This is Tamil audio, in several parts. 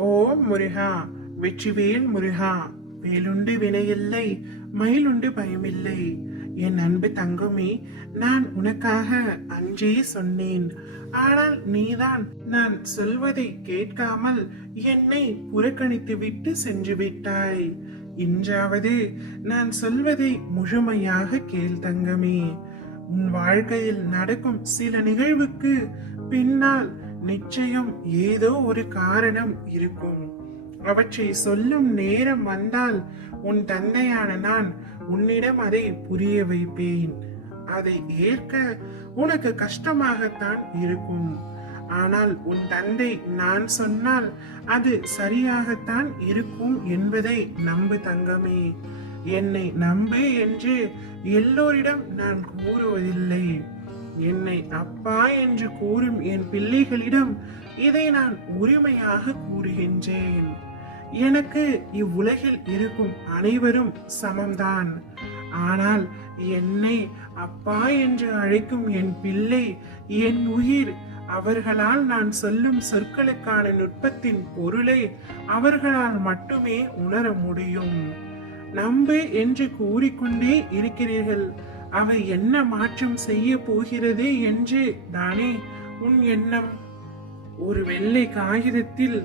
ஓம் முருகா, வெற்றிவேல் முருகா. வேலுண்டு வினையில்லை, மயிலுண்டு பயமில்லை. என் அன்பு தங்கமே, நான் உனக்காக அன்றே சொன்னேன். ஆனால் நீதான் நான் சொல்வதை கேட்காமல் என்னை புறக்கணித்து விட்டு சென்று விட்டாய். இன்றாவது நான் சொல்வதை முழுமையாக கேள் தங்கமே. உன் வாழ்க்கையில் நடக்கும் சில நிகழ்வுக்கு பின்னால் நிச்சயம் ஏதோ ஒரு காரணம் இருக்கும். அவற்றை சொல்லும் நேரம் வந்தால் உன் தந்தையான நான் உன்னிடம் அதை புரிய வைப்பேன். அதை ஏற்க உனக்கு கஷ்டமாகத்தான் இருக்கும். ஆனால் உன் தந்தை நான் சொன்னால் அது சரியாகத்தான் இருக்கும் என்பதை நம்பு தங்கமே. என்னை நம்பு என்று எல்லோரிடம் நான் கூறுவதில்லை. என்னை அப்பா என்று கூறும் என் பிள்ளைகளிடம் இதை நான் உரிமையாக கூறுகின்றேன். எனக்கு இவ்வுலகில் இருக்கும் அனைவரும் சமம்தான். ஆனால் என்னை அப்பா என்று அழைக்கும் என் பிள்ளை, என் உயிர். அவர்களால் நான் சொல்லும் சொற்களுக்கான நுட்பத்தின் பொருளை அவர்களால் மட்டுமே உணர முடியும். நம்பு என்று கூறிக்கொண்டே இருக்கிறீர்கள். அவை என்ன மாற்றம் செய்ய போகிறது என்று தானே உன் எண்ணம்? ஒரு வெள்ளை காகிதத்தில்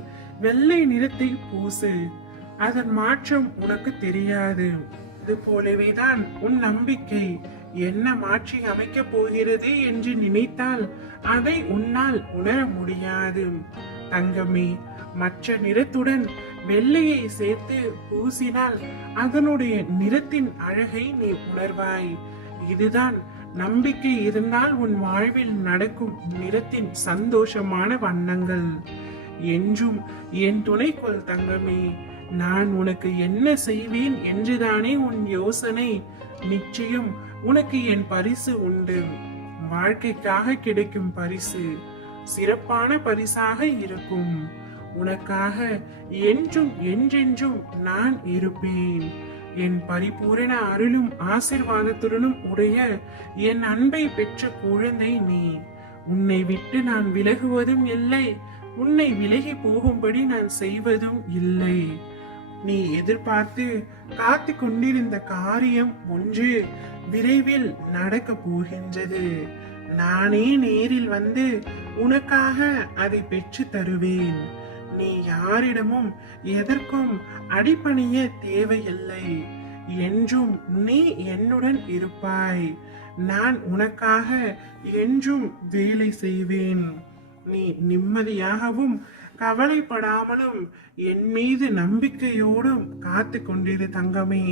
வெள்ளை நிறத்தை பூசு, அதன் மாற்றம் உனக்கு தெரியாது. இது போலவேதான் உன் நம்பிக்கை. என்ன மாற்றி அமைக்க போகிறது என்று நினைத்தால் அதை உன்னால் உணர முடியாது தங்கமே. மற்ற நிறத்துடன் வெள்ளையை சேர்த்து பூசினால் அதனுடைய நிறத்தின் அழகை நீ உணர்வாய். இதுதான் நம்பிக்கை இருந்தால் உன் வாழ்வில் நடக்கும் நிறத்தின் சந்தோஷமான வண்ணங்கள். என்றும் என் துணைக்கொள் தங்கமே. நான் உனக்கு என்ன செய்வேன் என்றுதானே உன் யோசனை. நிச்சயம் உனக்கு என் பரிசு உண்டு. வாழ்க்கைக்காக கிடைக்கும் பரிசு சிறப்பான பரிசாக இருக்கும். உனக்காக என்றும் என்றென்றும் நான் இருப்பேன். என் பரிபூரண அருளும் ஆசிர்வாதத்துடனும் உடைய என் அன்பை பெற்ற குழந்தை நீ. உன்னை விட்டு நான் விலகுவதும் இல்லை, உன்னை விலகி போகும்படி நான் செய்வதும் இல்லை. நீ எதிர்பார்த்து காத்து கொண்டிருந்த காரியம் ஒன்று விரைவில் நடக்க போகின்றது. நானே நேரில் வந்து உனக்காக அதை பெற்று தருவேன். நீ யாரிடமும் எதற்கும் அடிபணிய தேவையில்லை. என்றும் நீ என்னுடன் இருப்பாய். நான் உனக்காக என்றும் வேலை செய்வேன். நீ நிம்மதியாகவும் கவலைப்படாமலும் என் மீது நம்பிக்கையோடும் காத்து கொண்டிரு தங்கமே.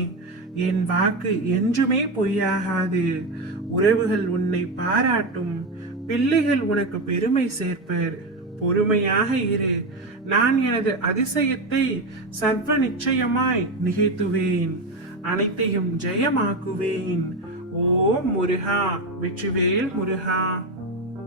என் வாக்கு என்றுமே பொய்யாகாது. உறவுகள் உன்னை பாராட்டும், பிள்ளைகள் உனக்கு பெருமை சேர்ப்பர். பொறுமையாக இரு. நான் எனது அதிசயத்தை சர்வ நிச்சயமாய் நிகழ்த்துவேன். அனைத்தையும் ஜெயமாக்குவேன். ஓம் முருகா, வெற்றிவேல் முருகா.